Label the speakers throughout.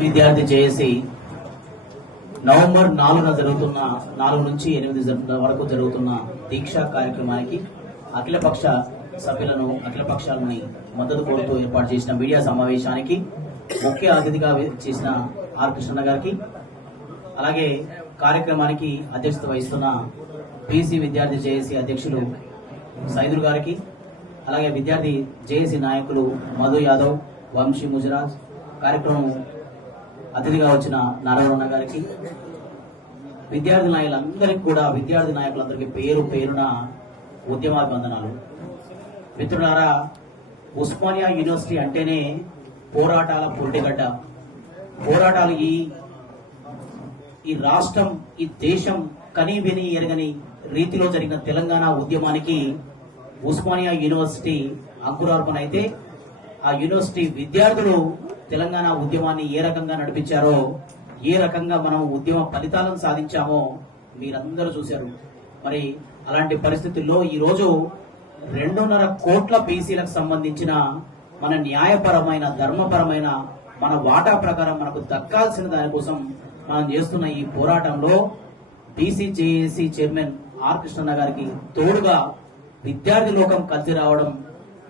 Speaker 1: విద్యార్థి చేసి నవంబర్ నాలుగున జరుగుతున్న నాలుగు నుంచి ఎనిమిది వరకు జరుగుతున్న దీక్షా కార్యక్రమానికి అఖిలపక్ష సభ్యులను అఖిలపక్షాలని మద్దతు కోరుతూ ఏర్పాటు చేసిన మీడియా సమావేశానికి ముఖ్య అతిథిగా చేసిన ఆర్ కృష్ణ గారికి అలాగే కార్యక్రమానికి అధ్యక్షత వహిస్తున్న బీసీ విద్యార్థి జేఏసీ అధ్యక్షులు సైదుల్ గారికి అలాగే విద్యార్థి జేఏసీ నాయకులు మధు యాదవ్ వంశీ ముజరాజ్ కార్యక్రమం అతిథిగా వచ్చిన నారాయణ గారికి విద్యార్థి నాయకులందరికీ కూడా విద్యార్థి నాయకులందరికీ పేరు పేరున ఉద్యమాభివందనాలు. మిత్రులారా ఉస్మానియా యూనివర్సిటీ అంటేనే పోరాటాల పొంటిగడ్డ పోరాటాలు ఈ ఈ రాష్ట్రం ఈ దేశం కని విని ఎరగని రీతిలో జరిగిన తెలంగాణ ఉద్యమానికి ఉస్మానియా యూనివర్సిటీ అంకురార్పణ అయితే ఆ యూనివర్సిటీ విద్యార్థులు తెలంగాణ ఉద్యమాన్ని ఏ రకంగా నడిపించారో ఏ రకంగా మనం ఉద్యమ ఫలితాలను సాధించామో మీరందరూ చూశారు. మరి అలాంటి పరిస్థితుల్లో ఈ రోజు రెండున్నర కోట్ల బీసీలకు సంబంధించిన మన న్యాయపరమైన ధర్మపరమైన మన వాటా ప్రకారం మనకు దక్కాల్సిన దానికోసం మనం చేస్తున్న ఈ పోరాటంలో బీసీ జేఏసీ చైర్మన్ ఆర్ కృష్ణన్న గారికి తోడుగా విద్యార్థి లోకం కలిసి రావడం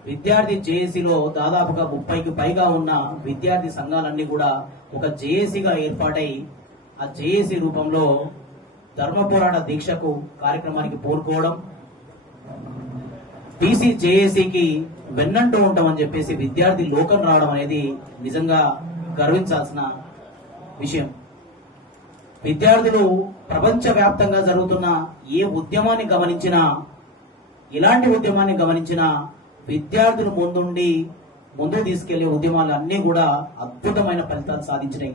Speaker 1: విద్యార్థి జేఏసీలో దాదాపుగా ముప్పైకి పైగా ఉన్న విద్యార్థి సంఘాలన్నీ కూడా ఒక జేఏసీగా ఏర్పాటై ఆ జేఏసీ రూపంలో ధర్మ పోరాట దీక్షకు కార్యక్రమానికి పూనుకోవడం బీసీ జేఏసీకి వెన్నంటూ ఉంటామని చెప్పేసి విద్యార్థి లోకం రావడం అనేది నిజంగా గర్వించాల్సిన విషయం. విద్యార్థులు ప్రపంచవ్యాప్తంగా జరుగుతున్న ఏ ఉద్యమాన్ని గమనించినా ఎలాంటి ఉద్యమాన్ని గమనించినా విద్యార్థులు ముందుండి ముందుకు తీసుకెళ్ళే ఉద్యమాలు అన్ని కూడా అద్భుతమైన ఫలితాలు సాధించినాయి.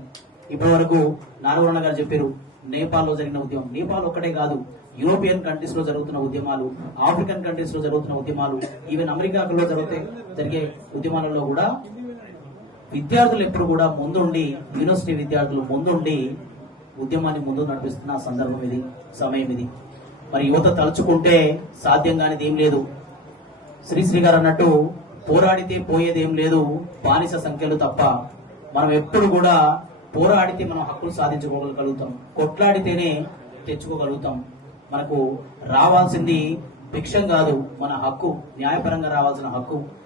Speaker 1: ఇప్పటి వరకు నారాయణ గారు చెప్పారు నేపాల్లో జరిగిన ఉద్యమం నేపాల్ ఒక్కటే కాదు యూరోపియన్ కంట్రీస్లో జరుగుతున్న ఉద్యమాలు ఆఫ్రికన్ కంట్రీస్లో జరుగుతున్న ఉద్యమాలు ఈవెన్ అమెరికాలో జరిగితే జరిగే ఉద్యమాలలో కూడా విద్యార్థులు ఎప్పుడు కూడా ముందుండి యూనివర్సిటీ విద్యార్థులు ముందుండి ఉద్యమాన్ని ముందు నడిపిస్తున్న సందర్భం ఇది సమయం ఇది. మరి యువత తలుచుకుంటే సాధ్యం కానిది ఏం లేదు. శ్రీశ్రీ గారు అన్నట్టు పోరాడితే పోయేదేం లేదు బానిస సంఖ్యలు తప్ప మనం ఎప్పుడు కూడా పోరాడితే మనం హక్కులు సాధించుకోగలుగుతాం కొట్లాడితేనే తెచ్చుకోగలుగుతాం. మనకు రావాల్సింది భిక్షం కాదు మన హక్కు న్యాయపరంగా రావాల్సిన హక్కు.